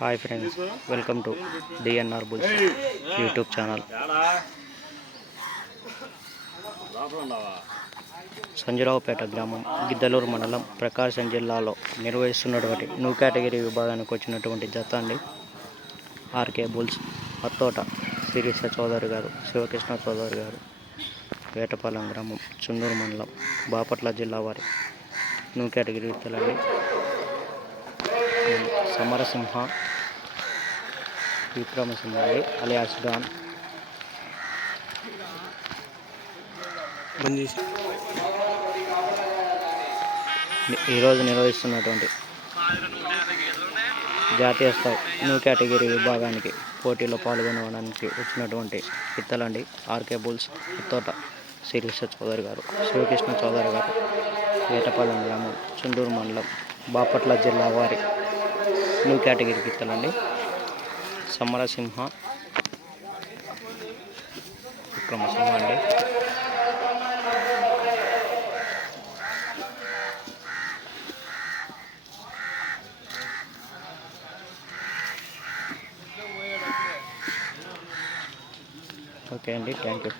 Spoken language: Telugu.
Hi friends welcome to DNR bulls YouTube channel. Sanjaraopeta గ్రామం గిద్దలూరు మండలం ప్రకాశం జిల్లాలో నిర్వహిస్తున్నటువంటి న్యూ కేటగిరీ విభాగానికి వచ్చినటువంటి జత అండి. ఆర్కే బుల్స్ అత్తోట శిరీష చౌదరి గారు శివకృష్ణ చౌదరి గారు వేటపాలెం గ్రామం చుండూరు మండలం బాపట్ల జిల్లా వారి న్యూ కేటగిరీ విత్తలండి సమరసింహ విక్రమసింహ అలియాస్ డాన్. ఈరోజు నిర్వహిస్తున్నటువంటి జాతీయ స్థాయి న్యూ కేటగిరీ విభాగానికి పోటీలో పాల్గొనడానికి వచ్చినటువంటి ఇత్తలండి ఆర్కే బుల్స్ ఇత్తోట శిరీష చౌదరి గారు శివకృష్ణ చౌదరి గారు వేటపాలెం గ్రామం చుండూరు మండలం బాపట్ల జిల్లా వారి మూడు కేటగిరీకి ఇస్తానండి. సమరసింహ విక్రమసింహ అండి. ఓకే అండి థ్యాంక్ యూ.